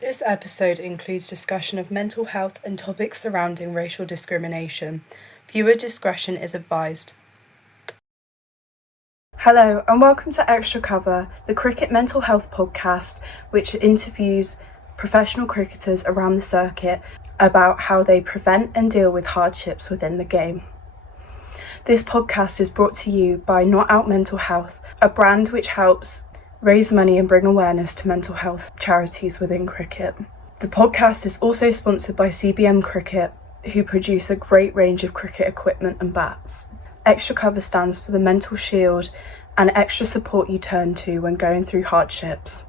This episode includes discussion of mental health and topics surrounding racial discrimination. Viewer discretion is advised. Hello and welcome to Extra Cover, the cricket mental health podcast, which interviews professional cricketers around the circuit about how they prevent and deal with hardships within the game. This podcast is brought to you by Not Out Mental Health, a brand which helps raise money and bring awareness to mental health charities within cricket. The podcast is also sponsored by CBM Cricket, who produce a great range of cricket equipment and bats. Extra Cover stands for the mental shield and extra support you turn to when going through hardships.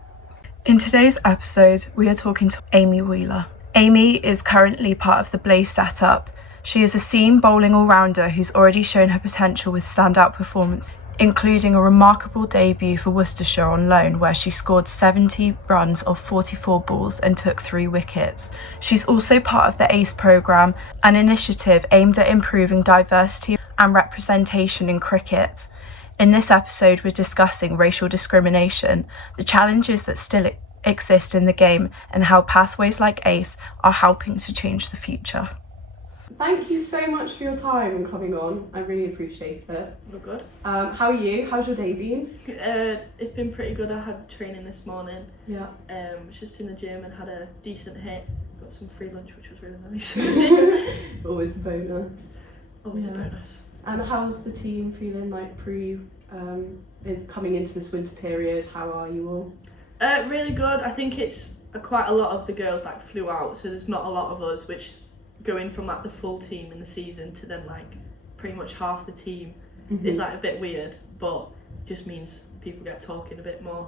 In today's episode, we are talking to Amy Wheeler. Amy is currently part of the Blaze setup. She is a seam bowling all-rounder who's already shown her potential with standout performance, including a remarkable debut for Worcestershire on loan where she scored 70 runs off 44 balls and took 3 wickets. She's also part of the ACE programme, an initiative aimed at improving diversity and representation in cricket. In this episode, we're discussing racial discrimination, the challenges that still exist in the game, and how pathways like ACE are helping to change the future. Thank you so much for your time and coming on. I really appreciate it. We're good. How are you? How's your day been? It's been pretty good. I had training this morning. Yeah. Was just in the gym and had a decent hit. Got some free lunch, which was really nice. Always a bonus. Always a bonus. And how's the team feeling like coming into this winter period? How are you all? Really good. I think it's quite a lot of the girls flew out, so there's not a lot of us, which going from the full team in the season to then pretty much half the team is a bit weird, but just means people get talking a bit more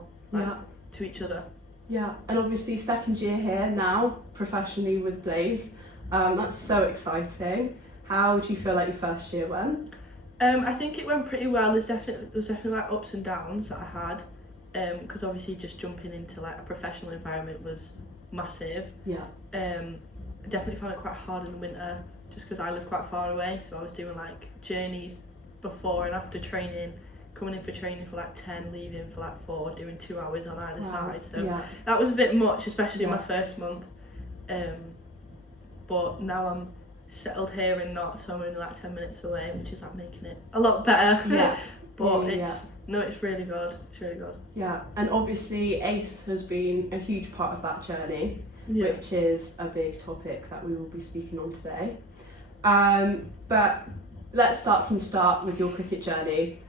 to each other. Yeah, and obviously second year here now professionally with Blaze. That's so exciting. How do you feel like your first year went? I think it went pretty well. There was definitely ups and downs that I had, because obviously just jumping into a professional environment was massive. Yeah. I definitely found it quite hard in the winter just because I live quite far away, so I was doing journeys before and after training, coming in for training for 10, leaving for 4, doing 2 hours on either side, so that was a bit much, especially in my first month, but now I'm settled here and not, so I'm only 10 minutes away, which is making it a lot better. But it's really good. It's really good. Yeah, and obviously ACE has been a huge part of that journey, which is a big topic that we will be speaking on today. But let's start from the start with your cricket journey.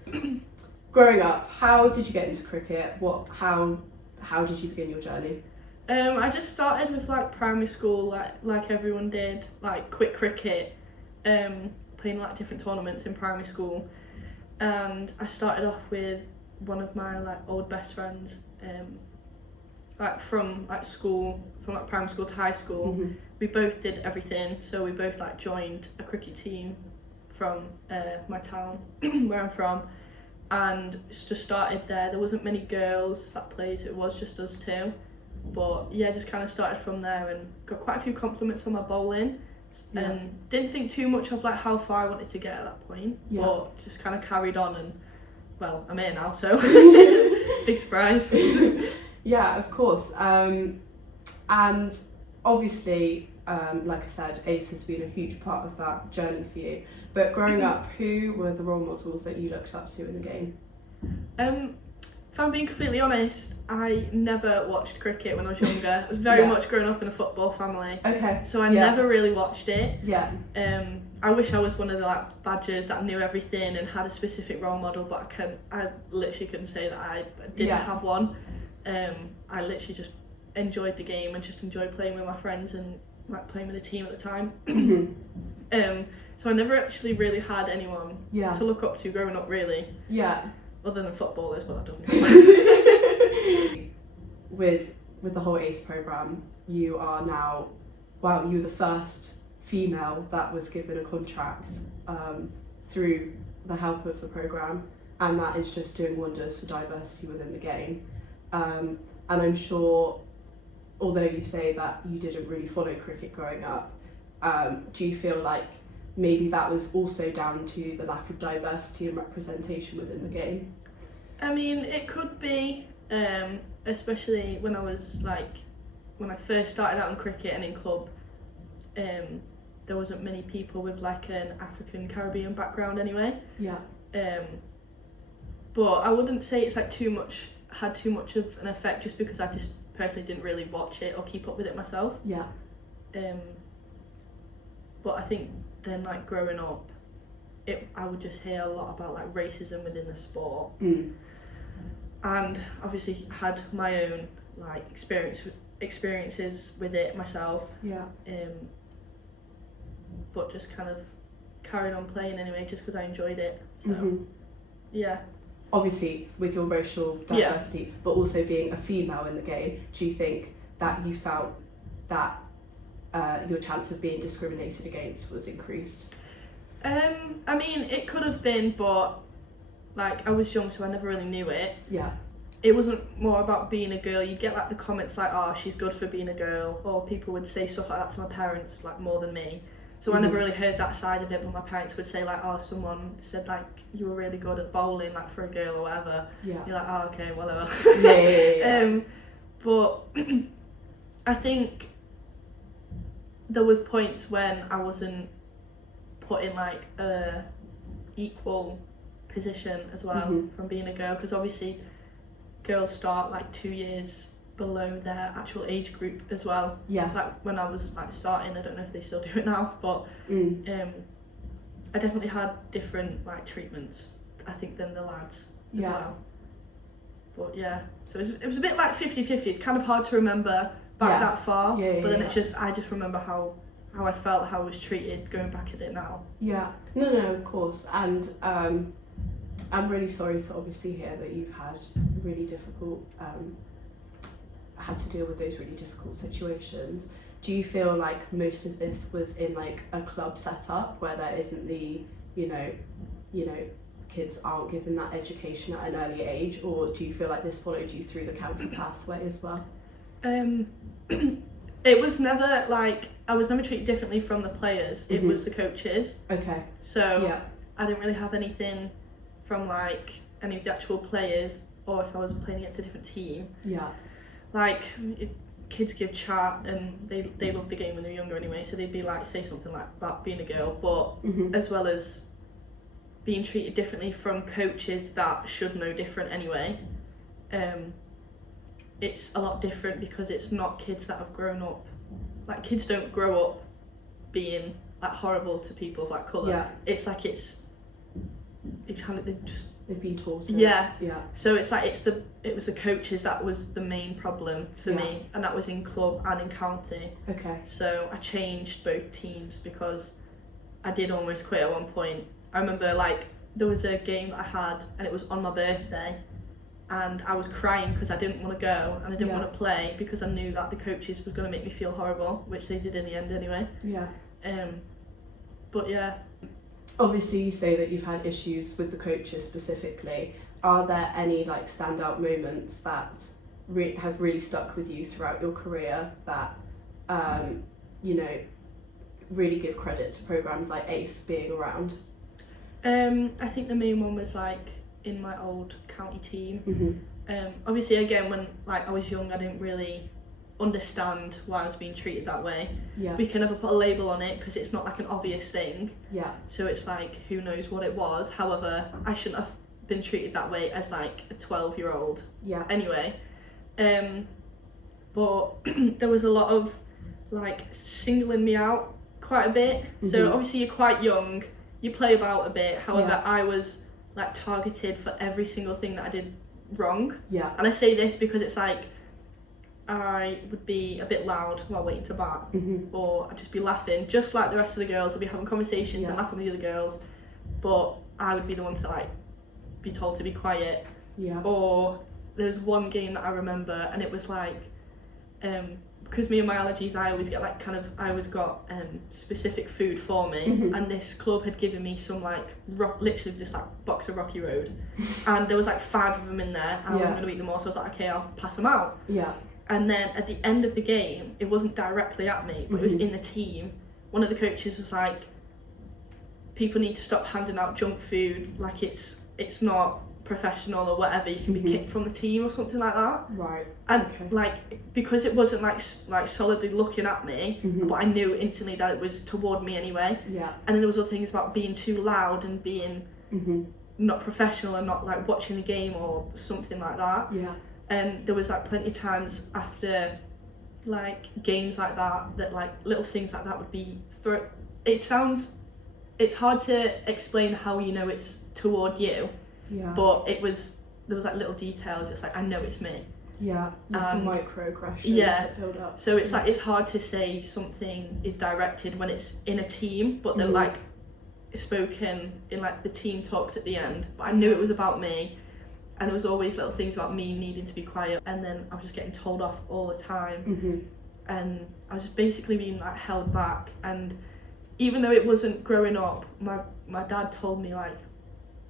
Growing up, how did you get into cricket? How did you begin your journey? I just started with primary school, like everyone did, quick cricket, playing different tournaments in primary school, and I started off with one of my old best friends, from school, from primary school to high school. We both did everything, so we both joined a cricket team from my town where I'm from, and just started there. There wasn't many girls that played, so it was just us two. But just kind of started from there and got quite a few compliments on my bowling, and didn't think too much of how far I wanted to get at that point, but just kind of carried on, and well, I'm here now, so big surprise. Yeah, of course. And obviously, like I said, ACE has been a huge part of that journey for you. But growing up, who were the role models that you looked up to in the game? If I'm being completely honest, I never watched cricket when I was younger. I was very much growing up in a football family. Okay. So I never really watched it. Yeah. I wish I was one of the badgers that knew everything and had a specific role model, but I literally couldn't say that I didn't have one. I literally just enjoyed the game and just enjoyed playing with my friends and playing with the team at the time. So I never actually really had anyone to look up to growing up, really. Yeah. Other than footballers, but that doesn't count. With the whole ACE programme, you are now, you were the first female that was given a contract through the help of the programme, and that is just doing wonders for diversity within the game. And I'm sure, although you say that you didn't really follow cricket growing up, do you feel like maybe that was also down to the lack of diversity and representation within the game? I mean, it could be, especially when I was when I first started out in cricket and in club, there wasn't many people with like an African Caribbean background anyway. Yeah. But I wouldn't say it's like had too much of an effect, just because I just personally didn't really watch it or keep up with it myself. Yeah. But I think then like growing up, I would just hear a lot about like racism within the sport, and obviously had my own like experiences with it myself. Yeah. But just kind of carried on playing anyway, just because I enjoyed it. So yeah. Obviously, with your racial diversity, but also being a female in the game, do you think that you felt that your chance of being discriminated against was increased? I mean, it could have been, but like I was young, so I never really knew it. Yeah. It wasn't more about being a girl. You'd get like the comments like, "Oh, she's good for being a girl," or people would say stuff like that to my parents, like more than me. So I never really heard that side of it, but my parents would say like, "Oh, someone said like you were really good at bowling, like for a girl or whatever." Yeah. You're like, "Oh, okay, whatever." Yeah. But I think there was points when I wasn't put in like a equal position as well from being a girl, because obviously girls start like 2 years below their actual age group as well. Yeah. Like when I was like starting, I don't know if they still do it now, but I definitely had different like treatments, I think, than the lads as well. But yeah, so it was a bit like 50-50. It's kind of hard to remember back that far, but then I just remember how I felt, how I was treated going back at it now. Yeah. No, of course. And I'm really sorry to obviously hear that you've had really difficult had to deal with those really difficult situations. Do you feel like most of this was in like a club setup where there isn't the, you know, kids aren't given that education at an early age, or do you feel like this followed you through the county pathway as well? It was never like, I was never treated differently from the players. It was the coaches. Okay. So I didn't really have anything from like any of the actual players, or if I was playing against a different team. Yeah. Like kids give chat, and they loved the game when they were younger anyway, so they'd be like, say something like about being a girl, but as well as being treated differently from coaches that should know different anyway. It's a lot different because it's not kids that have grown up, like kids don't grow up being like horrible to people of like colour. Yeah. It's like they've been taught it. Yeah. So it's like it was the coaches that was the main problem for me, and that was in club and in county. Okay. So I changed both teams because I did almost quit at one point. I remember like there was a game that I had, and it was on my birthday, and I was crying because I didn't want to go and I didn't want to play because I knew that the coaches was going to make me feel horrible, which they did in the end anyway. Yeah. But yeah. Obviously you say that you've had issues with the coaches specifically. Are there any like standout moments that have really stuck with you throughout your career that really give credit to programs like ACE being around? I think the main one was like in my old county team. Obviously again, when like I was young, I didn't really understand why I was being treated that way. We can never put a label on it because it's not like an obvious thing. So it's like, who knows what it was. However, I shouldn't have been treated that way as like a 12-year-old. Anyway, but there was a lot of like singling me out quite a bit. So obviously you're quite young, you play about a bit. However, I was like targeted for every single thing that I did wrong. And I say this because it's like I would be a bit loud while waiting to bat, or I'd just be laughing, just like the rest of the girls. I'd be having conversations and laughing with the other girls, but I would be the one to like be told to be quiet. Or there was one game that I remember, and it was like, because me and my allergies, I always get like I always got specific food for me, and this club had given me some like literally this like box of Rocky Road, and there was like 5 of them in there, and I wasn't going to eat them all, so I was like, okay, I'll pass them out. And then at the end of the game, it wasn't directly at me, but it was in the team. One of the coaches was like, people need to stop handing out junk food, like it's not professional or whatever, you can be kicked from the team or something like that. Right. And Okay. like, because it wasn't like solidly looking at me, but I knew instantly that it was toward me anyway. Yeah. And then there was other things about being too loud and being not professional and not like watching the game or something like that. Yeah. And there was like plenty of times after like games like that like little things like that would be it's hard to explain how you know it's toward you. Yeah. But there was like little details. It's like, I know it's me. Yeah. Some microaggressions that build up. So it's like, it's hard to say something is directed when it's in a team, but they're like spoken in like the team talks at the end. But I knew it was about me, and there was always little things about me needing to be quiet, and then I was just getting told off all the time, and I was just basically being like held back. And even though it wasn't growing up, my dad told me like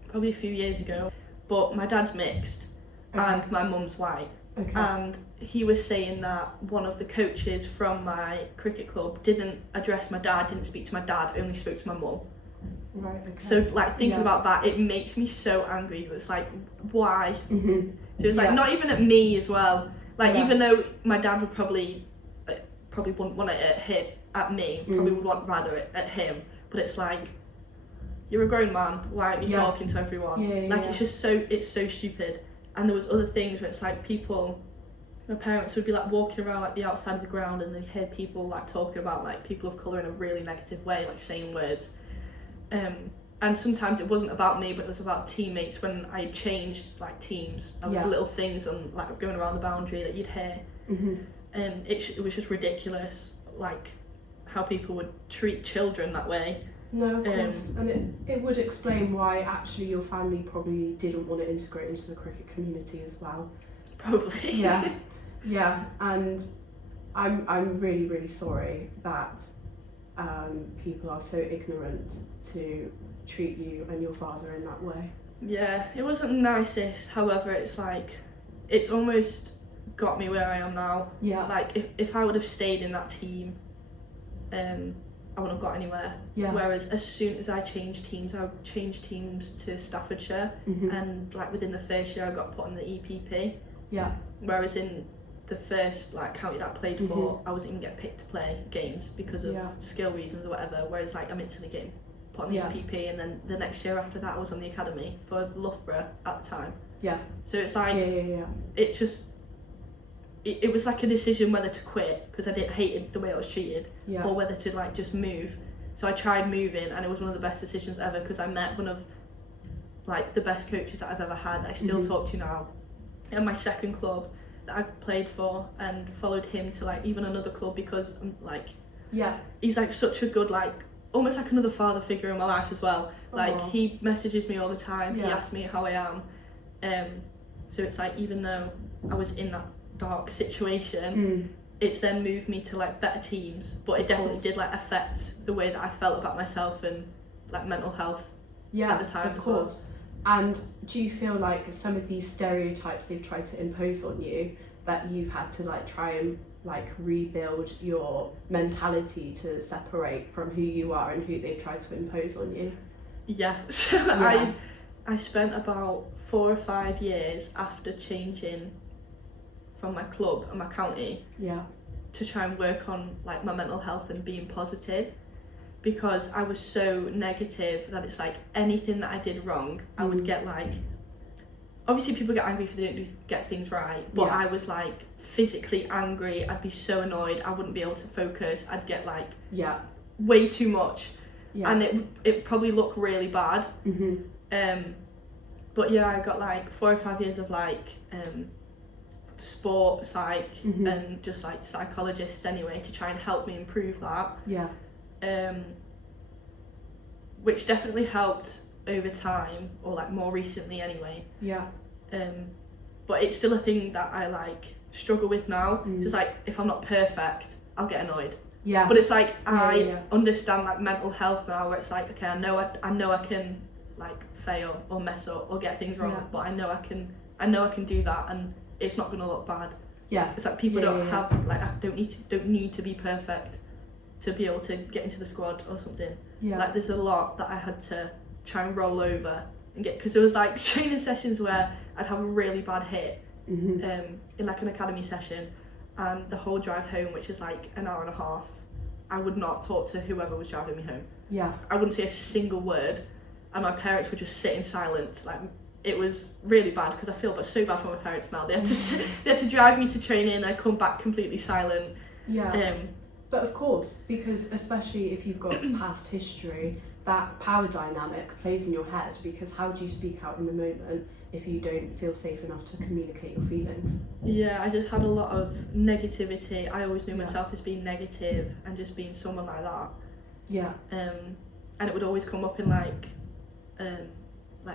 probably a few years ago, but my dad's mixed and my mum's white. Okay. And he was saying that one of the coaches from my cricket club didn't address my dad, didn't speak to my dad, only spoke to my mum. Right. Okay. So like thinking about that, it makes me so angry. It's like, why? So it's like not even at me as well. Like even though my dad would probably wouldn't want it at me, probably would want rather it at him. But it's like, you're a grown man, why aren't you talking to everyone? Like it's just it's so stupid. And there was other things where it's like my parents would be like walking around like the outside of the ground, and they hear people like talking about like people of colour in a really negative way, like saying words. And sometimes it wasn't about me, but it was about teammates. When I had changed like teams, there was little things on like going around the boundary that you'd hear. And it was just ridiculous, like how people would treat children that way. No, of course. And it would explain why actually your family probably didn't want to integrate into the cricket community as well. Probably. Yeah. And I'm really, really sorry that people are so ignorant to treat you and your father in that way. Yeah, it wasn't the nicest. However, it's like, it's almost got me where I am now. Yeah. Like if I would have stayed in that team, I wouldn't have got anywhere. Yeah. Whereas as soon as I changed teams to Staffordshire, and like within the first year I got put on the EPP. Yeah. Whereas in the first like county that I played for, I wasn't even get picked to play games because of skill reasons or whatever. Whereas like I'm instantly getting put on the EPP, and then the next year after that I was on the academy for Loughborough at the time. Yeah. So it's like it's just it was like a decision whether to quit because I hated the way I was treated, or whether to like just move. So I tried moving, and it was one of the best decisions ever because I met one of like the best coaches that I've ever had. I still talk to now, and my second club that I've played for, and followed him to like even another club because like he's like such a good like almost like another father figure in my life as well. Like he messages me all the time. He asks me how I am. So it's like even though I was in that dark situation, it's then moved me to like better teams, but it definitely did like affect the way that I felt about myself and like mental health at the time. Of course. And do you feel like some of these stereotypes they've tried to impose on you, that you've had to like try and like rebuild your mentality to separate from who you are and who they've tried to impose on you? I spent about 4 or 5 years after changing from my club and my county to try and work on like my mental health and being positive, because I was so negative that it's like anything that I did wrong I would get like, obviously people get angry if they don't get things right, but I was like physically angry. I'd be so annoyed, I wouldn't be able to focus, I'd get like way too much, and it probably looked really bad. But I got like 4 or 5 years of like sport psych and just like psychologists anyway to try and help me improve that, which definitely helped over time, or like more recently anyway. But it's still a thing that I like struggle with now. Just like if I'm not perfect I'll get annoyed, but it's like I understand like mental health now, where it's like, okay, I know I can like fail or mess up or get things wrong, but I know I can do that, and it's not going to look bad. It's like people don't have like, I don't need to be perfect to be able to get into the squad or something. Like there's a lot that I had to try and roll over and get, because there was like training sessions where I'd have a really bad hit in like an academy session, and the whole drive home, which is like an hour and a half, I would not talk to whoever was driving me home. Yeah. I wouldn't say a single word, and my parents would just sit in silence. Like, it was really bad, because I feel so bad for my parents now. They had to drive me to training. I come back completely silent. Yeah. But of course, because especially if you've got past history, that power dynamic plays in your head, because how do you speak out in the moment if you don't feel safe enough to communicate your feelings? Yeah, I just had a lot of negativity. I always knew myself as being negative and just being someone like that. Yeah. And it would always come up in like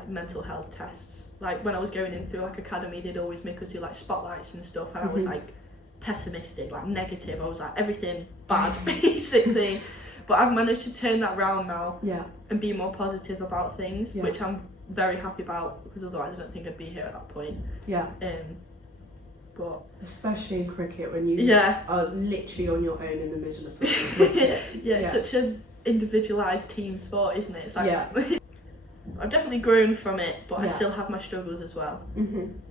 mental health tests. Like when I was going in through like academy, they'd always make us do like spotlights and stuff, and I was like pessimistic, like negative. I was like everything bad basically. But I've managed to turn that round now, and be more positive about things, which I'm very happy about, because otherwise I don't think I'd be here at that point. Yeah. But especially in cricket, when you are literally on your own in the middle of the cricket. It's such an individualised team sport, isn't it? It's like, I've definitely grown from it, but I still have my struggles as well.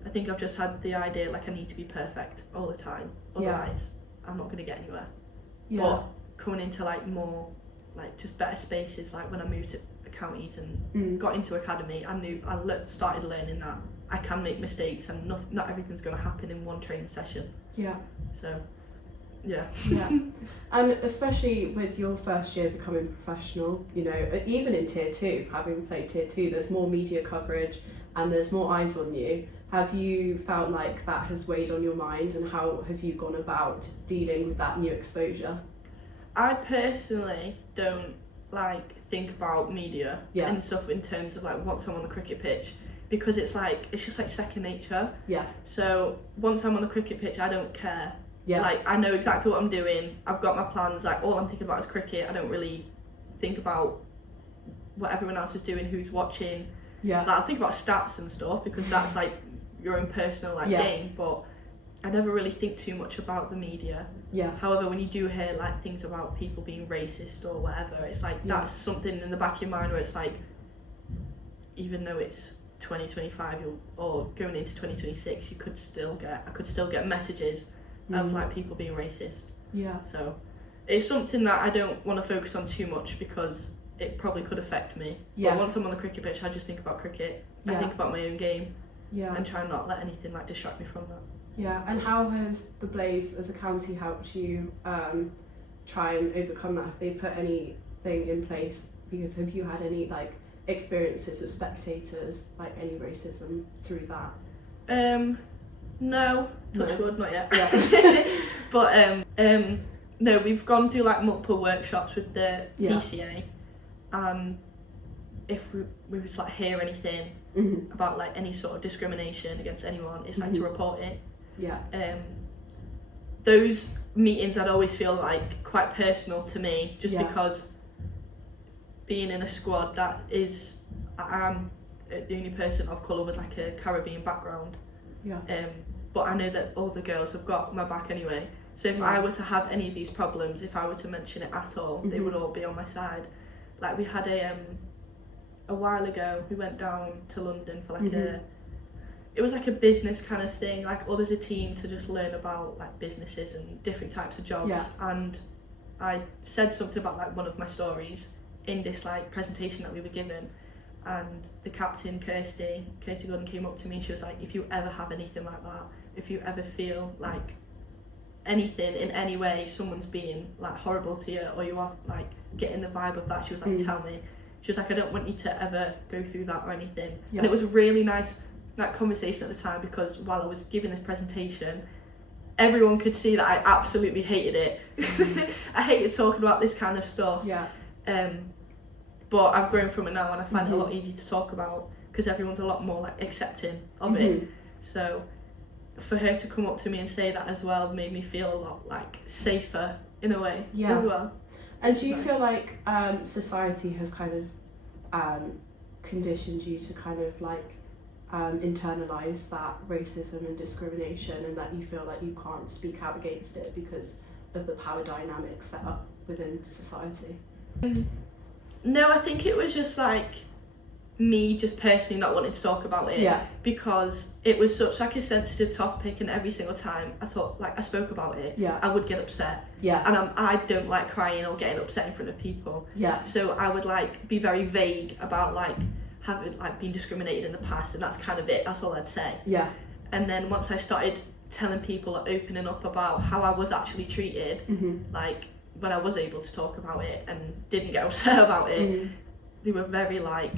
I think I've just had the idea like I need to be perfect all the time, otherwise I'm not going to get anywhere. But coming into like more like just better spaces, like when I moved to counties and got into academy, I started learning that I can make mistakes, and not everything's going to happen in one training session. So and especially with your first year becoming professional, you know, even in tier 2, having played tier 2, there's more media coverage and there's more eyes on you. Have you felt like that has weighed on your mind, and how have you gone about dealing with that new exposure? I personally don't like think about media and stuff in terms of like once I'm on the cricket pitch, because it's just like second nature. So once I'm on the cricket pitch, I don't care. Like, I know exactly what I'm doing. I've got my plans. Like, all I'm thinking about is cricket. I don't really think about what everyone else is doing, who's watching. Like, I think about stats and stuff, because that's like your own personal game, but I never really think too much about the media. However, when you do hear like things about people being racist or whatever, it's like that's something in the back of your mind where it's like, even though it's 2025 or going into 2026, I could still get messages of like people being racist. So it's something that I don't want to focus on too much, because it probably could affect me. But once I'm on the cricket pitch, I just think about cricket. I think about my own game, and try and not let anything like distract me from that. And how has the Blaze as a county helped you try and overcome that? Have they put anything in place? Because have you had any like experiences with spectators, like any racism through that? No, touch wood, not yet. But no, we've gone through like multiple workshops with the PCA, and if we was like hear anything about like any sort of discrimination against anyone, it's like to report it. Those meetings I'd always feel like quite personal to me, just because being in a squad that is, I'm the only person of colour with like a Caribbean background. But I know that all the girls have got my back anyway. So if I were to have any of these problems, if I were to mention it at all, they would all be on my side. Like we had a while ago, we went down to London for like it was like a business kind of thing, like there's a team to just learn about like businesses and different types of jobs. And I said something about like one of my stories in this like presentation that we were given, and the captain, Kirsty Gordon, came up to me and she was like, if you ever have anything like that, if you ever feel like anything in any way someone's being like horrible to you, or you are like getting the vibe of that, she was like, tell me. She was like, I don't want you to ever go through that or anything. And it was a really nice like conversation at the time, because while I was giving this presentation, everyone could see that I absolutely hated it. I hated talking about this kind of stuff. But I've grown from it now, and I find it a lot easier to talk about, because everyone's a lot more like accepting of it. So for her to come up to me and say that as well made me feel a lot like safer in a way as well. And do you feel like society has kind of conditioned you to kind of like internalise that racism and discrimination, and that you feel like you can't speak out against it because of the power dynamics set up within society? No, I think it was just like me just personally not wanting to talk about it, Yeah. because it was such like a sensitive topic, and every single time I spoke about it, Yeah. I would get upset. Yeah. And I don't like crying or getting upset in front of people. Yeah. So I would like be very vague about like having like been discriminated in the past, and that's kind of it. That's all I'd say. Yeah. And then once I started telling people, opening up about how I was actually treated, like when I was able to talk about it and didn't get upset about it, they were very like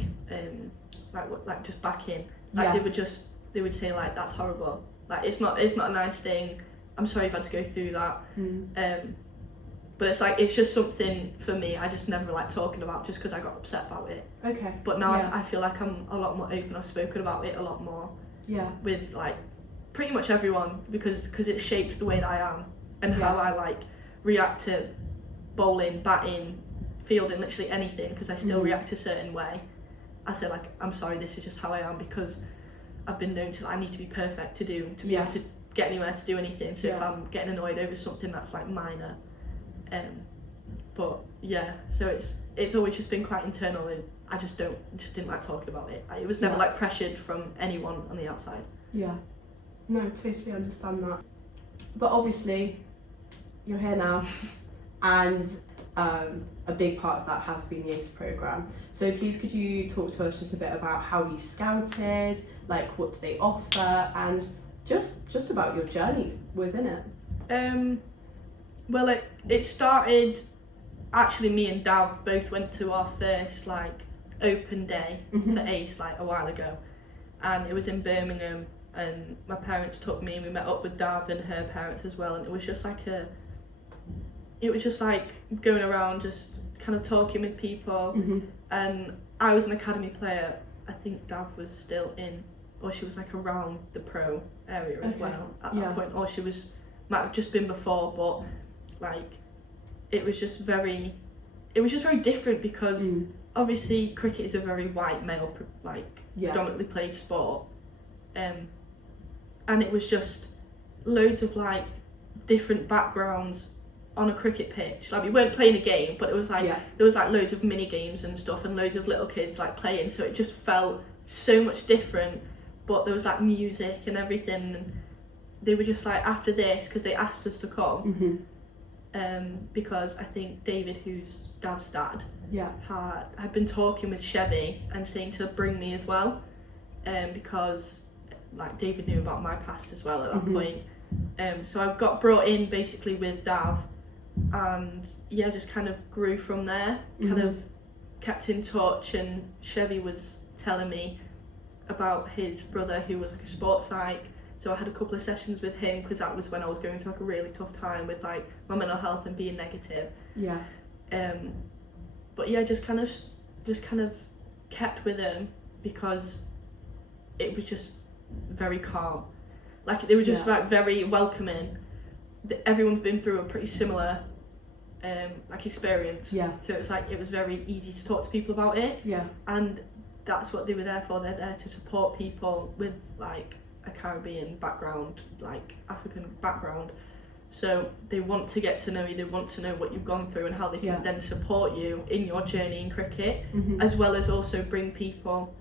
just backing. Like they would say like, that's horrible. Like it's not a nice thing. I'm sorry you've had to go through that. But it's like, it's just something for me I just never like talking about, just because I got upset about it. Okay. But now I feel like I'm a lot more open. I've spoken about it a lot more. Yeah. With like pretty much everyone, because it shaped the way that I am and how I like react to bowling, batting, fielding, literally anything, because I still react a certain way. I said like, I'm sorry, this is just how I am, because I've been known to, I need to be perfect to be able to get anywhere, to do anything. So if I'm getting annoyed over something that's like minor, but yeah, so it's always just been quite internal, and I just didn't like talking about it. It was never like pressured from anyone on the outside. Yeah, no, totally understand that. But obviously, you're here now, and a big part of that has been the ACE programme. So please could you talk to us just a bit about how you scouted, like what do they offer, and just about your journey within it. Well, it started, actually me and Dav both went to our first like open day for ACE like a while ago, and it was in Birmingham, and my parents took me and we met up with Dav and her parents as well, and it was just like going around just kind of talking with people. And I was an academy player. I think Dav was still in, or she was like around the pro area as well at that point, or might have just been before, but like it was just very different, because obviously cricket is a very white male predominantly played sport, and it was just loads of like different backgrounds on a cricket pitch. Like we weren't playing a game, but it was like there was like loads of mini games and stuff, and loads of little kids like playing, so it just felt so much different. But there was like music and everything, and they were just like, after this, because they asked us to come, because I think David, who's Dav's dad, had been talking with Chevy and saying to bring me as well, because like David knew about my past as well at that point. So I got brought in basically with Dav, and just kind of grew from there, kind of kept in touch, and Chevy was telling me about his brother who was like a sports psych, so I had a couple of sessions with him, because that was when I was going through like a really tough time with like my mental health and being negative. But just kind of kept with him, because it was just very calm. Like they were just like very welcoming. Everyone's been through a pretty similar like experience. So it's like it was very easy to talk to people about it. And that's what they were there for. They're there to support people with like a Caribbean background, like African background. So they want to get to know you, they want to know what you've gone through and how they can then support you in your journey in cricket, as well as also bring people,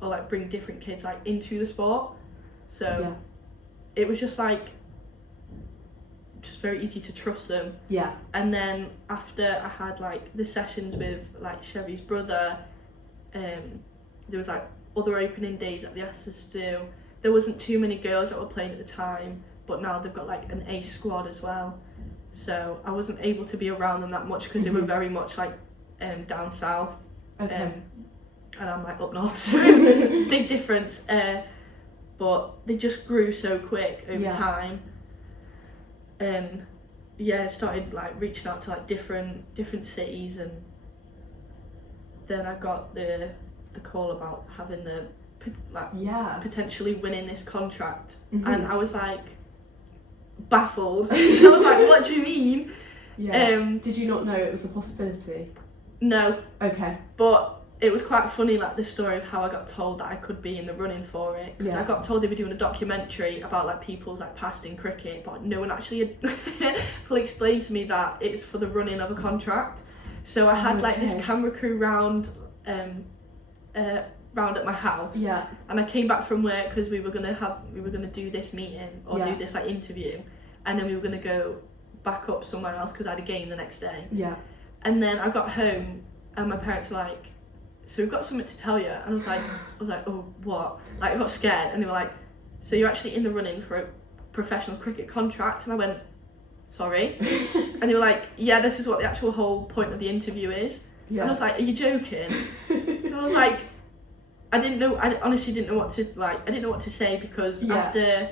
or like bring different kids like into the sport. So it was just like very easy to trust them. And then after I had like the sessions with like Chevy's brother, there was like other opening days that they asked us to do. There wasn't too many girls that were playing at the time, but now they've got like an ACE squad as well. So I wasn't able to be around them that much, because they were very much like down south, and I'm like up north, so big difference. But they just grew so quick over time, and started like reaching out to like different cities, and then I got the call about having potentially winning this contract, and I was like baffled. I was like, what do you mean? Did you not know it was a possibility? No. Okay. But it was quite funny, like the story of how I got told that I could be in the running for it, because I got told they were doing a documentary about like people's like past in cricket, but no one actually had fully explained to me that it's for the running of a contract. So I had like this camera crew round round at my house. Yeah. And I came back from work because we were gonna do this meeting or do this like interview, and then we were gonna go back up somewhere else because I had a game the next day. Yeah. And then I got home and my parents were like, so we've got something to tell you. And I was like, oh, what? Like, I got scared, and they were like, so you're actually in the running for a professional cricket contract? And I went, sorry. And they were like, yeah, this is what the actual whole point of the interview is. Yeah. And I was like, are you joking? And I was like, I honestly didn't know what to say, because after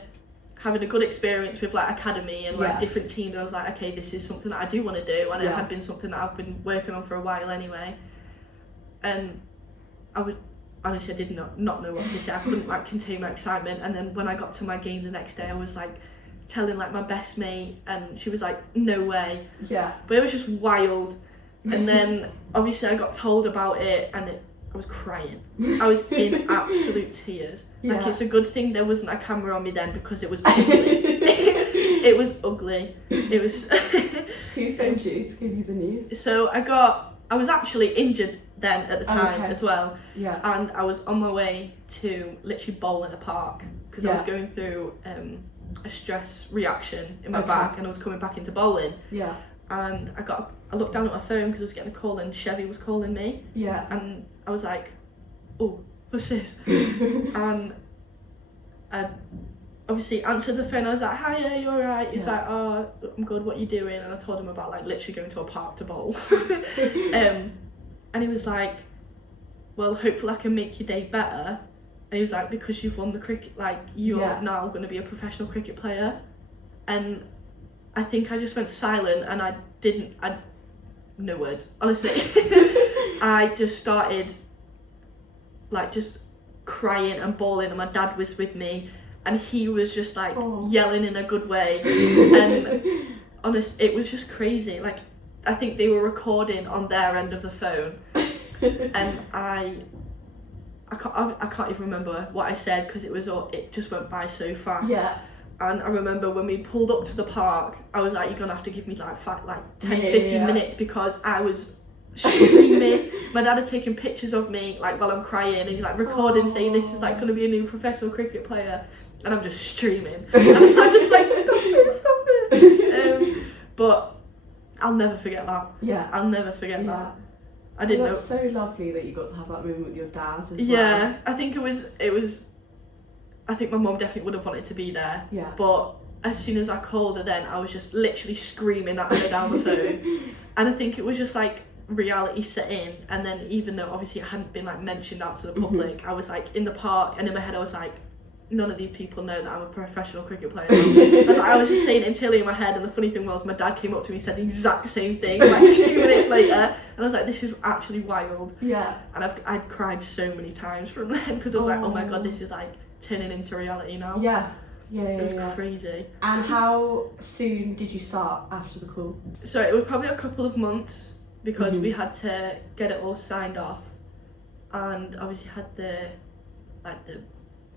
having a good experience with like academy and like different teams, I was like, okay, this is something that I do want to do, and it had been something that I've been working on for a while anyway. And I did not know what to say. I couldn't like contain my excitement. And then when I got to my game the next day, I was like telling like my best mate, and she was like, no way. Yeah. But it was just wild. And then obviously I got told about it, and I was crying. I was in absolute tears. Yeah. Like, it's a good thing there wasn't a camera on me then, because it was ugly. It was ugly. It was. Who phoned you to give you the news? So I was actually injured then at the time as well. Yeah. And I was on my way to literally bowl in a park, because I was going through a stress reaction in my back, and I was coming back into bowling. Yeah. And I looked down at my phone because I was getting a call, and Chevy was calling me. Yeah. And I was like, oh, what's this? And I obviously answered the phone. I was like, hiya, you alright? He's like, oh, I'm good, what you doing? And I told him about like literally going to a park to bowl. And he was like, well, hopefully I can make your day better. And he was like, because you've won the cricket, like, you're now going to be a professional cricket player. And I think I just went silent, and I no words, honestly. I just started like just crying and bawling, and my dad was with me, and he was just like yelling in a good way. And it was just crazy. Like, I think they were recording on their end of the phone, and I can't even remember what I said, because it just went by so fast. Yeah. And I remember when we pulled up to the park, I was like, you're gonna have to give me like 10-15 minutes, because I was screaming. My dad had taken pictures of me like while I'm crying, and he's like recording, saying this is like gonna be a new professional cricket player, and I'm just streaming. And I'm just like, stop it. But I'll never forget that. Yeah. I'll never forget that. I didn't know. That's so lovely that you got to have that moment with your dad as well. Yeah, I think it was. I think my mum definitely would have wanted to be there. Yeah. But as soon as I called her, then I was just literally screaming at her down the phone, and I think it was just like reality set in. And then, even though obviously it hadn't been like mentioned out to the public, I was like in the park, and in my head I was like, none of these people know that I'm a professional cricket player. I was just saying it internally in my head, and the funny thing was, my dad came up to me and said the exact same thing like 2 minutes later, and I was like, this is actually wild. Yeah. And I'd cried so many times from then, because I was like, oh my god, this is like turning into reality now. Yeah. It was crazy. And how soon did you start after the call? So it was probably a couple of months, because we had to get it all signed off, and obviously had the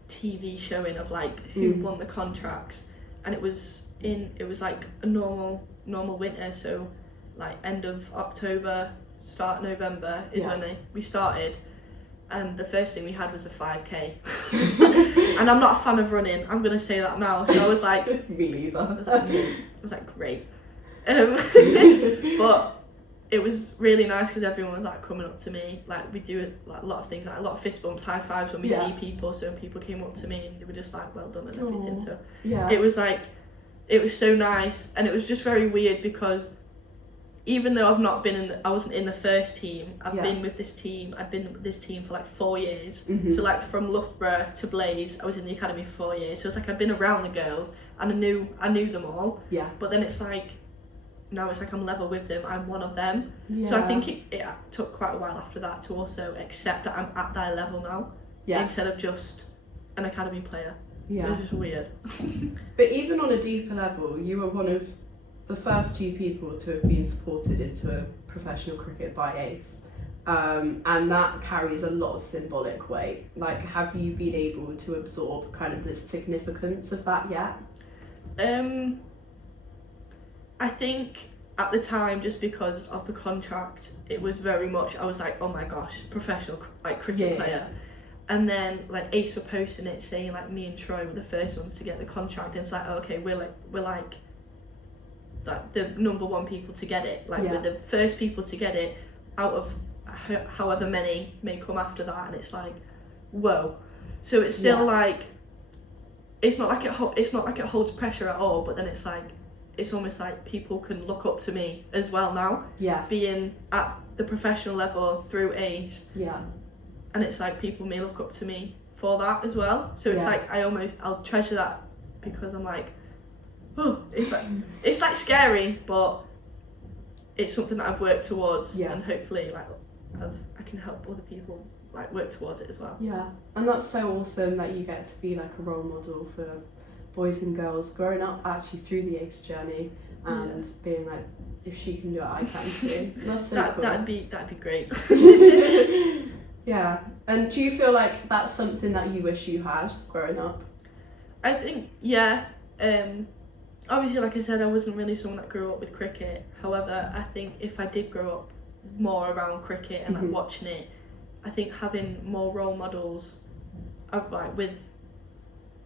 TV showing of like who won the contracts, and it was like a normal winter, so like end of October, start November is when we started. And the first thing we had was a 5k. And I'm not a fan of running, I'm gonna say that now. So I was like, me neither. I was like great. But it was really nice, because everyone was like coming up to me. Like, we do like a lot of things, like a lot of fist bumps, high fives when we see people. So when people came up to me, and they were just like, well done and everything. So it was like, it was so nice. And it was just very weird, because even though I wasn't in the first team, I've been with this team. I've been with this team for like 4 years. So like from Loughborough to Blaze, I was in the academy for 4 years. So it's like I've been around the girls, and I knew them all. Yeah. But then it's like, now it's like I'm level with them. I'm one of them. Yeah. So I think it took quite a while after that to also accept that I'm at their level now. Yeah. Instead of just an academy player. Yeah. It was just weird. But even on a deeper level, you were one of the first 2 people to have been supported into a professional cricket by ACE, and that carries a lot of symbolic weight. Like, have you been able to absorb kind of the significance of that yet? I think at the time, just because of the contract, it was very much, I was like, oh my gosh, professional like cricket player. And then like Ace were posting it saying like me and Troy were the first ones to get the contract, and it's like, oh, okay, we're like the number one people to get it, like we're the first people to get it out of however many may come after that, and it's like, whoa. So it's still like, it's not like it holds pressure at all, but then it's like, it's almost like people can look up to me as well now, being at the professional level through Ace, and it's like people may look up to me for that as well. So it's like I'll treasure that, because I'm like, oh, it's like scary, but it's something that I've worked towards, and hopefully like I can help other people like work towards it as well. Yeah, and that's so awesome that you get to be like a role model for boys and girls growing up actually through the Ace journey, and being like, if she can do it, I can too. That's so cool. That'd be great. Yeah, and do you feel like that's something that you wish you had growing up? I think, obviously, like I said, I wasn't really someone that grew up with cricket. However, I think if I did grow up more around cricket and like watching it, I think having more role models like with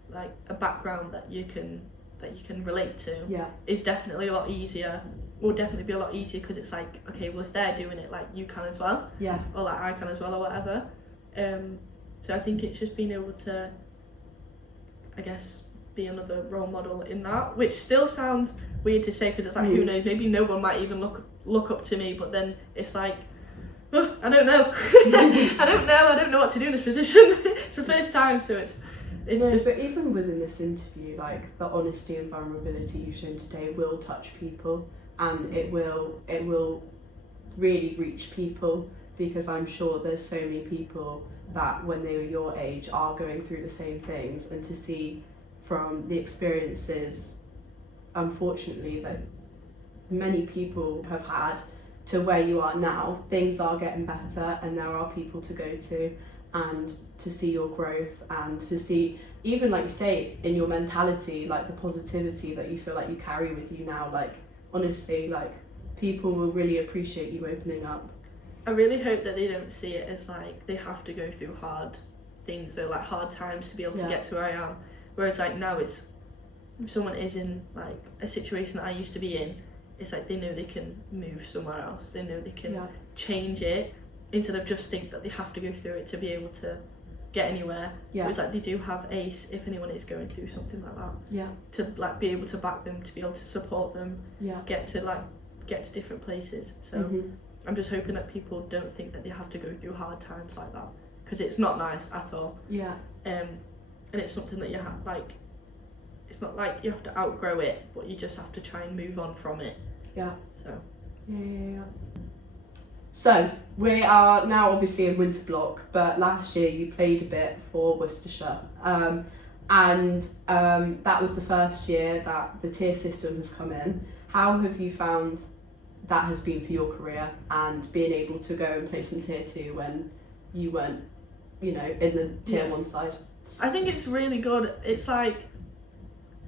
like a background that you can relate to is definitely a lot easier. Will definitely be a lot easier, because it's like, okay, well, if they're doing it, like you can as well, or like I can as well, or whatever. So I think it's just being able to, I guess, be another role model in that, which still sounds weird to say, because it's like, who knows, maybe no one might even look up to me, but then it's like, oh, I don't know. I don't know what to do in this position. It's the first time, so it's just... But even within this interview, like the honesty and vulnerability you've shown today will touch people, and it will really reach people, because I'm sure there's so many people that when they were your age are going through the same things, and to see from the experiences, unfortunately, that many people have had to where you are now, things are getting better, and there are people to go to, and to see your growth, and to see, even like you say, in your mentality, like the positivity that you feel like you carry with you now, like honestly, like people will really appreciate you opening up. I really hope that they don't see it as like they have to go through hard things or like hard times to be able to get to where I am. Whereas like now, it's, if someone is in like a situation that I used to be in, it's like they know they can move somewhere else. They know they can change it, instead of just think that they have to go through it to be able to get anywhere. It's like they do have Ace if anyone is going through something like that. To like be able to back them, to be able to support them, get to different places. So I'm just hoping that people don't think that they have to go through hard times like that, because it's not nice at all. And it's something that you have, like, it's not like you have to outgrow it, but you just have to try and move on from it. So So we are now obviously in winter block, but last year you played a bit for Worcestershire, and that was the first year that the tier system has come in. How have you found that has been for your career, and being able to go and play some tier 2 when you weren't, in the tier 1 side? I think it's really good. It's like,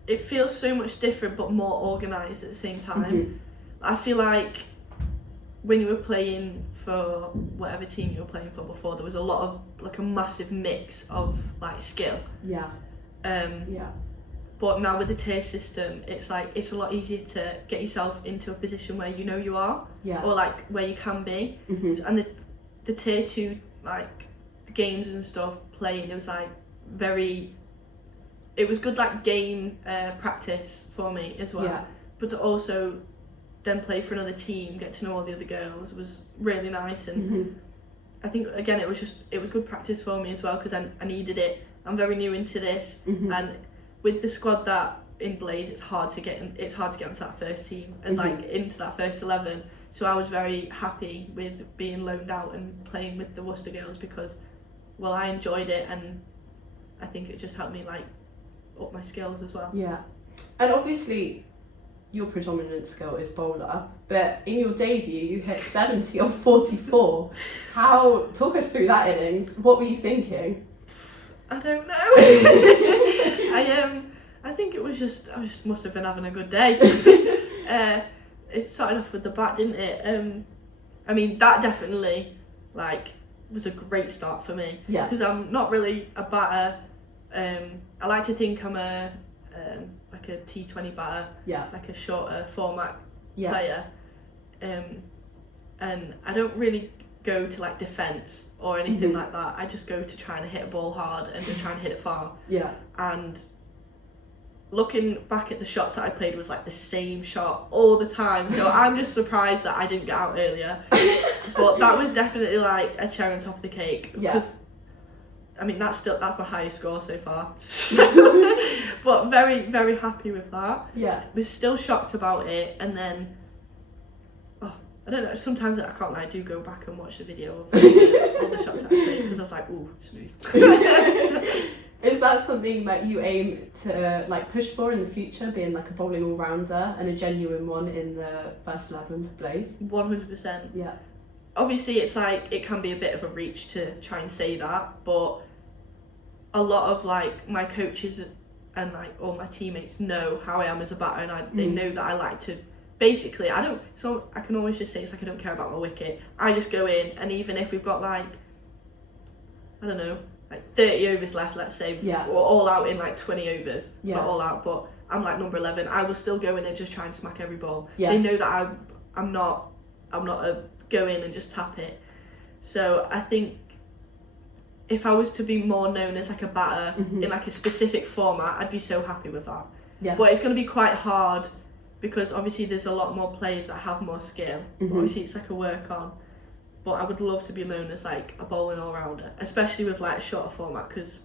it feels so much different but more organised at the same time. I feel like when you were playing for whatever team you were playing for before, there was a lot of like a massive mix of like skill. But now with the tier system, it's like it's a lot easier to get yourself into a position where you know you are, or like where you can be. And the tier 2, like the games and stuff playing, it was like it was good like game practice for me as well. But to also then play for another team, get to know all the other girls, was really nice. And I think again it was good practice for me as well, because I needed it. I'm very new into this, and with the squad that in Blaze, it's hard to get onto that first team, as like into that first 11. So I was very happy with being loaned out and playing with the Worcester girls, because well, I enjoyed it, and I think it just helped me like up my skills as well. And obviously your predominant skill is bowler, but in your debut you hit 70 on 44. Talk us through that innings. What were you thinking? I don't know. I think I just must have been having a good day. It started off with the bat, didn't it? I mean, that definitely, like, was a great start for me. Yeah. Because I'm not really a batter. I like to think I'm a like a T20 batter. Yeah. Like a shorter format Yeah. player. And I don't really go to like defence or anything like that. I just go to trying to hit a ball hard and to try and hit it far. Yeah. And looking back at the shots that I played was like the same shot all the time. So I'm just surprised that I didn't get out earlier. But that was definitely like a cherry on top of the cake. Yeah. Because I mean that's my highest score so far. But very, very happy with that. Yeah. Was still shocked about it, and then I don't know, sometimes I can't lie, I do go back and watch the video of all the shots that I played because I was like, ooh, smooth. Is that something that you aim to like push for in the future, being like a bowling all-rounder and a genuine one in the first 11 for Blaze? 100%. Yeah. Obviously it's like, it can be a bit of a reach to try and say that, but a lot of like my coaches and like all my teammates know how I am as a batter, and they know that I like to, basically, I can always just say it's like I don't care about my wicket. I just go in, and even if we've got like, I don't know, like 30 overs left, let's say, Yeah. or all out in like 20 overs, Yeah. not all out, but I'm like number 11, I will still go in and just try and smack every ball. Yeah. They know that I'm not a go in and just tap it. So I think if I was to be more known as like a batter in like a specific format, I'd be so happy with that. Yeah. But it's going to be quite hard, because obviously there's a lot more players that have more skill. Obviously it's like a work on. But I would love to be known as like a bowling all-rounder, especially with like a shorter format, because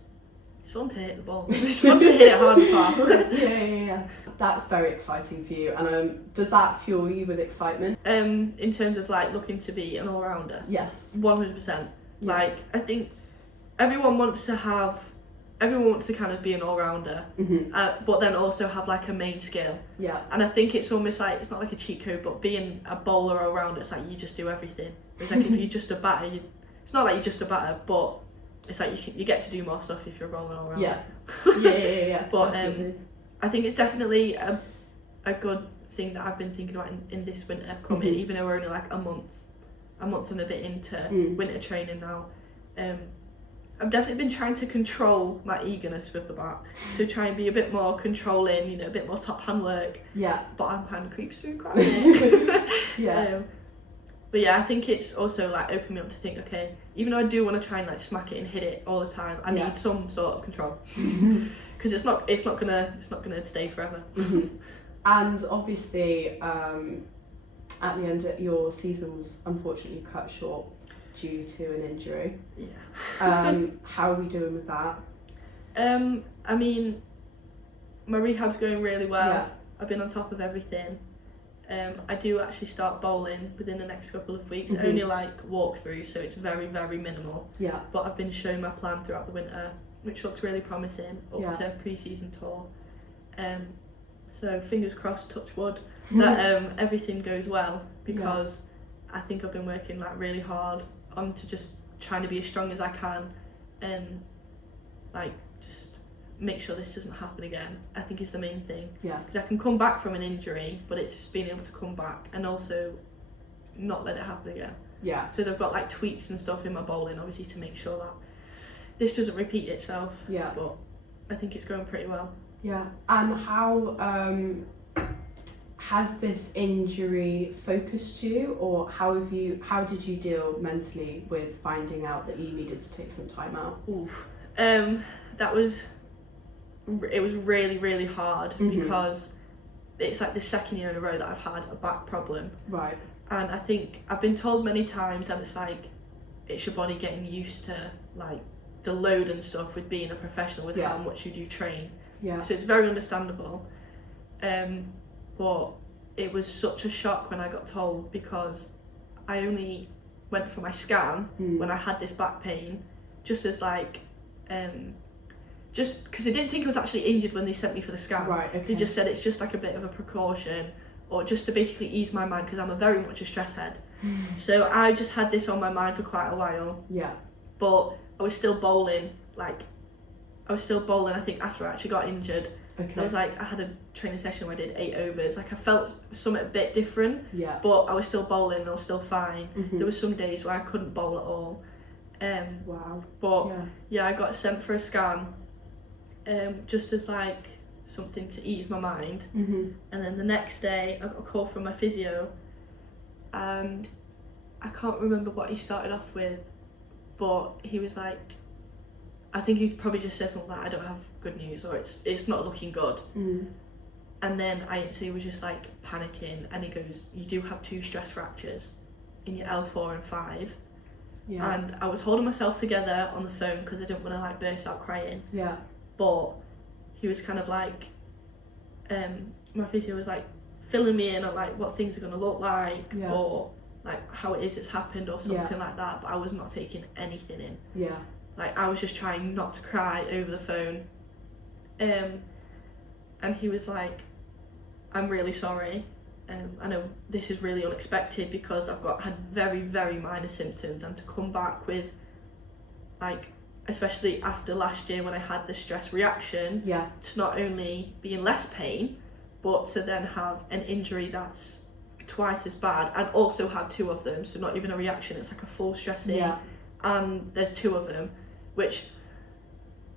it's fun to hit the ball. It's fun to hit it hard and far. Yeah. That's very exciting for you. And does that fuel you with excitement? In terms of like looking to be an all-rounder? Yes. 100%. Yeah. Like, I think everyone wants to kind of be an all-rounder, but then also have like a main skill. Yeah. And I think it's almost like, it's not like a cheat code, but being a bowler all-rounder, it's like you just do everything. It's like if you're just a batter, it's not like you're just a batter, but it's like you get to do more stuff if you're a bowling all-rounder. Yeah. But definitely. I think it's definitely a good thing that I've been thinking about in this winter coming, even though we're only like a month and a bit into winter training now. I've definitely been trying to control my eagerness with the bat, so try and be a bit more controlling, a bit more top hand work. Yeah. Bottom hand creeps through quite a bit. Yeah. But yeah, I think it's also like opened me up to think, okay, even though I do want to try and like smack it and hit it all the time, I need some sort of control, because it's not gonna stay forever. And obviously, at the end, your season was unfortunately cut short due to an injury. Yeah. How are we doing with that? I mean, my rehab's going really well. Yeah. I've been on top of everything. I do actually start bowling within the next couple of weeks. Only like walkthroughs, so it's very, very minimal. Yeah. But I've been showing my plan throughout the winter, which looks really promising, up to pre-season tour. So fingers crossed, touch wood, that everything goes well, because I think I've been working like really hard on to just trying to be as strong as I can, and like just make sure this doesn't happen again, I think is the main thing. Yeah. Because I can come back from an injury, but it's just being able to come back and also not let it happen again. Yeah. So they've got like tweaks and stuff in my bowling, obviously, to make sure that this doesn't repeat itself. Yeah. But I think it's going pretty well. Yeah. And how has this injury focused you, or how did you deal mentally with finding out that you needed to take some time out? Oof. It was really, really hard, because it's like the second year in a row that I've had a back problem. Right. And I think I've been told many times that it's like, it's your body getting used to like the load and stuff with being a professional, with how much you do train. Yeah. So it's very understandable. But it was such a shock when I got told, because I only went for my scan when I had this back pain, just as like, just because they didn't think I was actually injured when they sent me for the scan. Right, okay. They just said it's just like a bit of a precaution, or just to basically ease my mind, because I'm very much a stress head. So I just had this on my mind for quite a while. Yeah. But I was still bowling, I think after I actually got injured. Okay. I was like, I had a training session where I did 8 overs. Like I felt something a bit different. Yeah. But I was still bowling and I was still fine. There were some days where I couldn't bowl at all. Wow. But yeah, I got sent for a scan, just as like something to ease my mind. Mm-hmm. And then the next day, I got a call from my physio, and I can't remember what he started off with, but he was like, I think he probably just said something like, I don't have good news, or it's not looking good. Mm. And then I instantly was just like panicking, and he goes, you do have 2 stress fractures in your L4 and 5. Yeah. And I was holding myself together on the phone because I didn't want to like burst out crying. Yeah. But he was kind of like, my physio was like filling me in on like what things are going to look like, or like how it is it's happened, or something like that. But I was not taking anything in. Yeah. Like I was just trying not to cry over the phone. And he was like, I'm really sorry. I know this is really unexpected because I've had very, very minor symptoms, and to come back with, like, especially after last year when I had the stress reaction, to not only be in less pain, but to then have an injury that's twice as bad, and also have 2 of them, so not even a reaction, it's like a full stressing, and there's 2 of them, which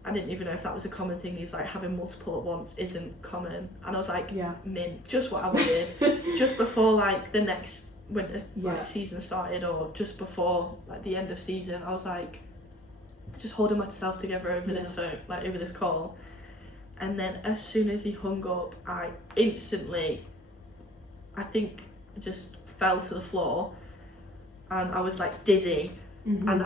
I didn't even know if that was a common thing. He's like, having multiple at once isn't common. And I was like, mint, just what I wanted. Just before like the next winter like, season started, or just before like the end of season, I was like, just holding myself together over this phone, like over this call. And then as soon as he hung up, I instantly, I think, just fell to the floor, and I was like dizzy, and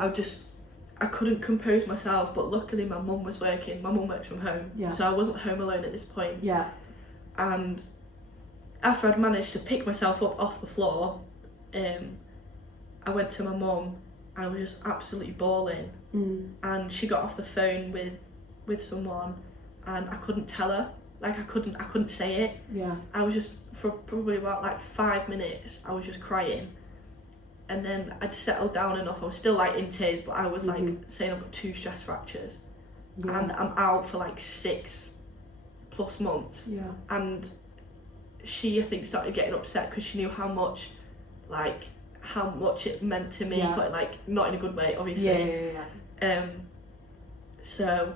I couldn't compose myself. But luckily my mum was working. My mum works from home, so I wasn't home alone at this point. And after I'd managed to pick myself up off the floor, I went to my mum, and I was just absolutely bawling. And she got off the phone with someone, and I couldn't tell her, like I couldn't say it. I was just, for probably about like 5 minutes, I was just crying. And then I'd settled down enough. I was still like in tears, but I was like saying I've got 2 stress fractures, and I'm out for like 6+ months. And she, I think, started getting upset because she knew how much it meant to me, but like not in a good way, obviously. So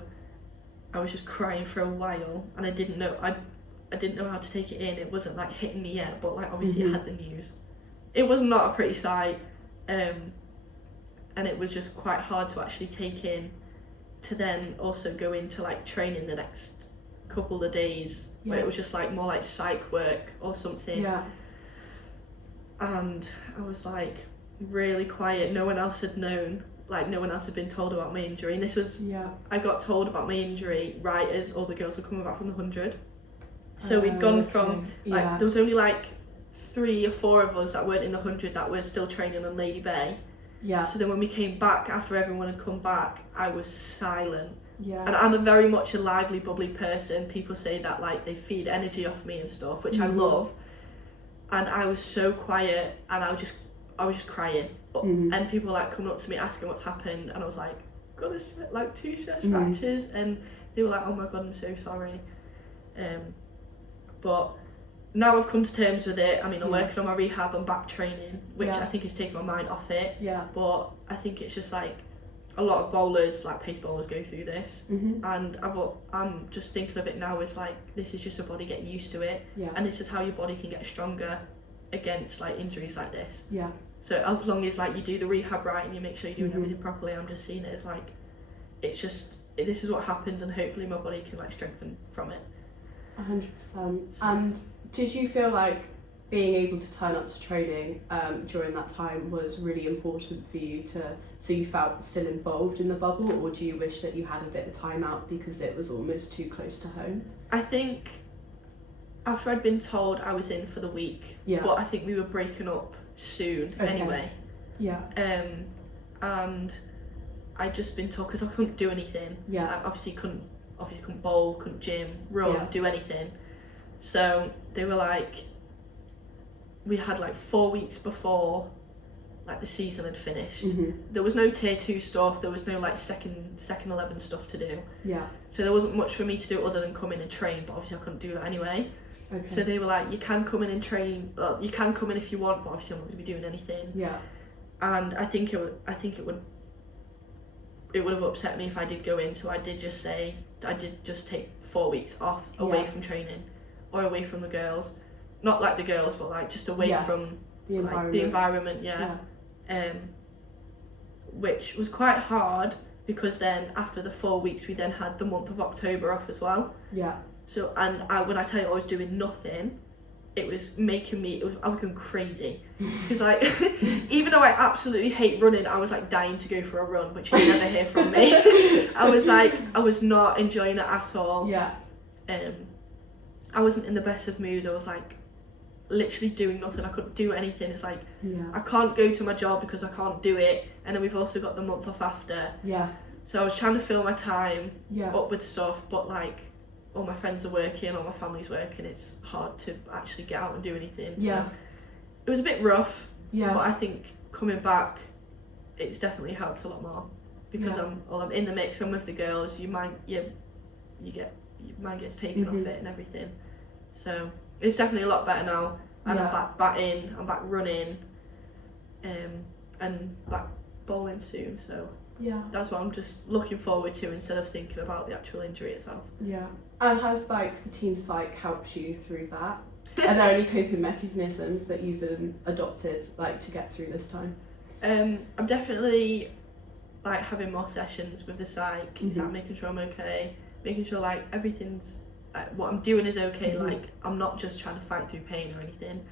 I was just crying for a while, and I didn't know how to take it in. It wasn't like hitting me yet, but like obviously I had the news. It was not a pretty sight, and it was just quite hard to actually take in, to then also go into like training the next couple of days, where it was just like more like psych work or something. And I was like really quiet. No one else had known, like no one else had been told about my injury. And this was, I got told about my injury right as all the girls were coming back from the 100. So we'd gone from like, there was only like 3 or 4 of us that weren't in the 100 that were still training on Lady Bay. So then when we came back, after everyone had come back, I was silent. And I'm a very much a lively, bubbly person. People say that like they feed energy off me and stuff, which I love. And I was so quiet, and I was just crying. And people like coming up to me asking what's happened, and I was like, got like 2 stress fractures, and they were like, oh my god, I'm so sorry. But now I've come to terms with it. I mean, I'm working on my rehab and back training, which I think is taking my mind off it. But I think it's just like a lot of bowlers, like pace bowlers, go through this. And I'm just thinking of it now as like, this is just your body getting used to it. And this is how your body can get stronger against like injuries like this. So as long as like you do the rehab right and you make sure you're doing everything properly, I'm just seeing it as like, it's just, this is what happens, and hopefully my body can like strengthen from it. 100%. And did you feel like being able to turn up to training during that time was really important for you, so you felt still involved in the bubble, or do you wish that you had a bit of time out because it was almost too close to home? I think after I'd been told I was in for the week, but I think we were breaking up soon anyway. And I'd just been told, because I couldn't do anything. I obviously couldn't bowl, couldn't gym, run, do anything. So they were like, we had like 4 weeks before like the season had finished. There was no tier 2 stuff, there was no like second 11 stuff to do. So there wasn't much for me to do other than come in and train, but obviously I couldn't do that anyway. So they were like, you can come in and train, you can come in if you want, but obviously I'm not going to be doing anything. And I think it would it would have upset me if I did go in, so I did just take 4 weeks off away from training or away from the girls, not like the girls but like just away from the environment. The environment which was quite hard, because then after the 4 weeks we then had the month of October off as well. So when I tell you I was doing nothing, it was making me, I was going crazy, because like even though I absolutely hate running, I was like dying to go for a run, which you never hear from me. I was not enjoying it at all. I wasn't in the best of moods. I was like literally doing nothing. I couldn't do anything. It's like I can't go to my job because I can't do it, and then we've also got the month off after. So I was trying to fill my time up with stuff, but like all my friends are working, all my family's working, it's hard to actually get out and do anything. So it was a bit rough, but I think coming back, it's definitely helped a lot more, because I'm in the mix, I'm with the girls, your mind gets taken off it and everything. So it's definitely a lot better now, and I'm back running, and back bowling soon, so that's what I'm just looking forward to, instead of thinking about the actual injury itself. And has like the team psych helped you through that? Are there any coping mechanisms that you've adopted like to get through this time? I'm definitely like having more sessions with the psych, like making sure I'm okay, making sure like everything's what I'm doing is okay, like I'm not just trying to fight through pain or anything.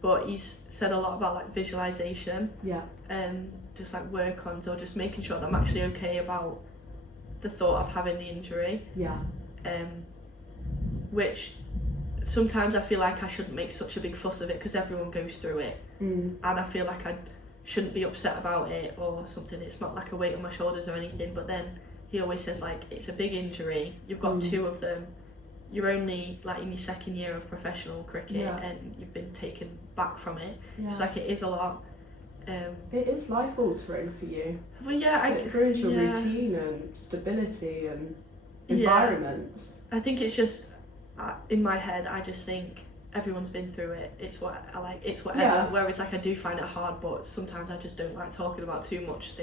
But he's said a lot about like visualization, and just like work on, so just making sure that I'm actually okay about the thought of having the injury. Which sometimes I feel like I shouldn't make such a big fuss of it, because everyone goes through it, and I feel like I shouldn't be upset about it or something. It's not like a weight on my shoulders or anything, but then he always says like it's a big injury, you've got 2 of them, you're only like in your 2nd year of professional cricket, and you've been taken back from it. It's like it is a lot. It is life altering for you. Well, it ruins your routine and stability and environments. I think it's just in my head, I just think everyone's been through it, it's what I like, it's whatever. Whereas like I do find it hard, but sometimes I just don't like talking about too much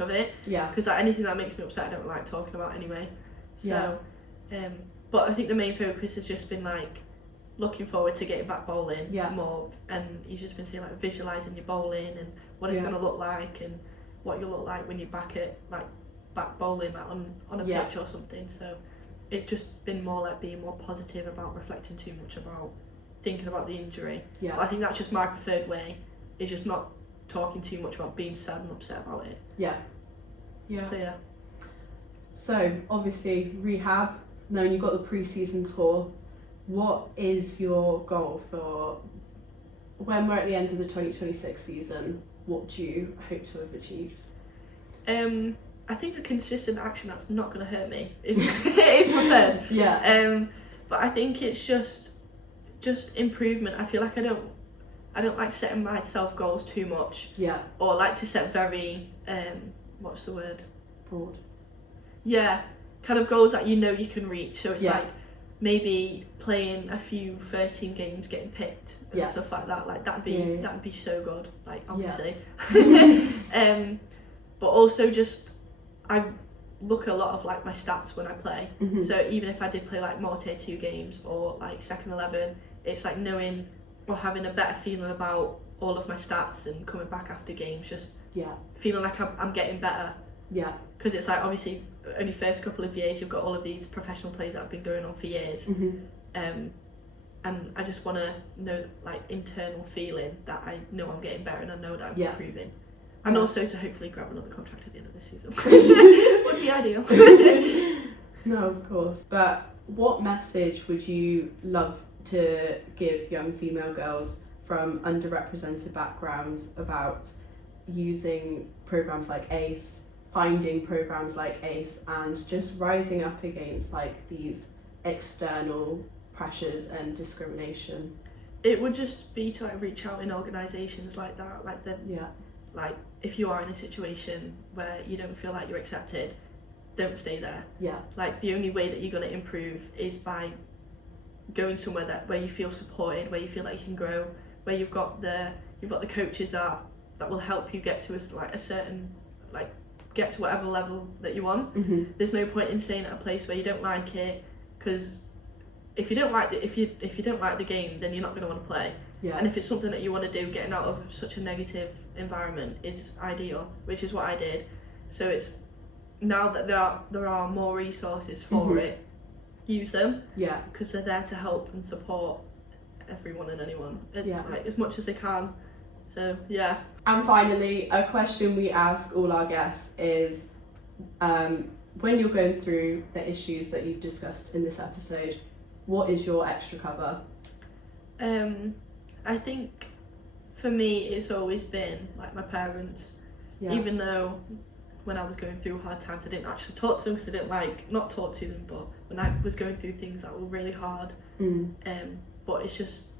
of it, because like anything that makes me upset I don't like talking about anyway. So but I think the main focus has just been like looking forward to getting back bowling more, and he's just been saying like visualising your bowling and what it's going to look like, and what you'll look like when you're back bowling like on a pitch or something. So it's just been more like being more positive about reflecting too much about thinking about the injury. But I think that's just my preferred way, is just not talking too much about being sad and upset about it. So obviously rehab, now you've got the pre-season tour. What is your goal for when we're at the end of the 2026 season? What do you hope to have achieved? I think a consistent action that's not going to hurt me is preferred. But I think it's just improvement. I feel like I don't like setting myself goals too much. Or like to set very what's the word? Broad. Kind of goals that you can reach. So it's like maybe playing a few first team games, getting picked and stuff like that. Like that'd be so good. Like obviously. But also just I look a lot of like my stats when I play. So even if I did play like more tier 2 games or like second 11, it's like knowing or having a better feeling about all of my stats and coming back after games, just feeling like I'm getting better. Because it's like obviously only first couple of years you've got all of these professional plays that have been going on for years. And I just want to know like internal feeling that I know I'm getting better and I know that I'm improving. And also to hopefully grab another contract at the end of this season. Would be ideal. No, of course. But what message would you love to give young female girls from underrepresented backgrounds about using programs like ACE, finding programs like ACE, and just rising up against like these external pressures and discrimination? It would just be to like reach out in organisations like that, like like if you are in a situation where you don't feel like you're accepted, don't stay there. Like the only way that you're going to improve is by going somewhere where you feel supported, where you feel like you can grow, where you've got the coaches that will help you get to a certain like get to whatever level that you want. There's no point in staying at a place where you don't like it, because if you don't like if you don't like the game, then you're not going to want to play. And if it's something that you want to do, getting out of such a negative environment is ideal, which is what I did. So it's now that there are more resources for it, use them, because they're there to help and support everyone and anyone, like as much as they can. So And finally, a question we ask all our guests is, when you're going through the issues that you've discussed in this episode, what is your extra cover? I think for me it's always been like my parents. Even though when I was going through hard times I didn't actually talk to them, because I didn't not talk to them, but when I was going through things that were really hard, but it's just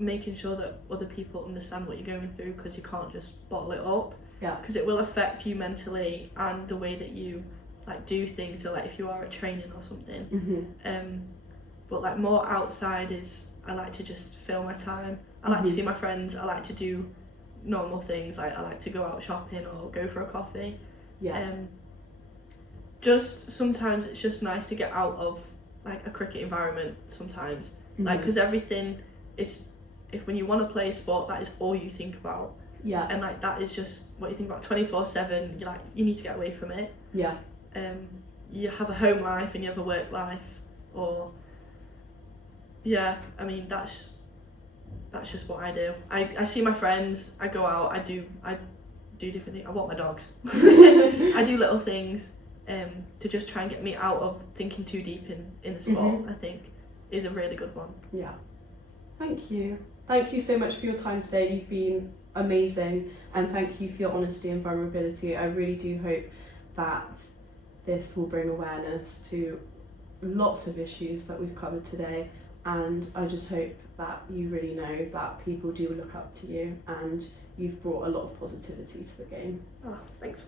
making sure that other people understand what you're going through, because you can't just bottle it up, because it will affect you mentally and the way that you do things. So if you are at training or something, but more outside is, I like to just fill my time. I like to see my friends. I like to do normal things. I like to go out shopping or go for a coffee. Just sometimes it's just nice to get out of a cricket environment sometimes, because everything is, if when you want to play a sport, that is all you think about, and that is just what you think about 24/7. You need to get away from it. You have a home life and you have a work life, or I mean that's just what I do. I see my friends, I go out, I do different things. I walk my dogs. I do little things to just try and get me out of thinking too deep in the sport. I think is a really good one. Thank you so much for your time today. You've been amazing, and thank you for your honesty and vulnerability. I really do hope that this will bring awareness to lots of issues that we've covered today, and I just hope that you really know that people do look up to you, and you've brought a lot of positivity to the game. Oh, thanks.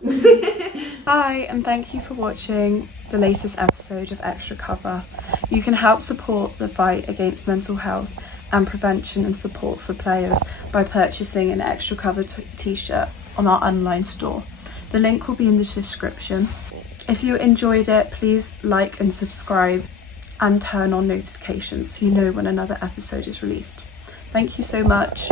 Hi, and thank you for watching the latest episode of Extra Cover. You can help support the fight against mental health and prevention and support for players by purchasing an Extra Cover t-shirt on our online store. The link will be in the description. If you enjoyed it, please like and subscribe and turn on notifications so you know when another episode is released. Thank you so much.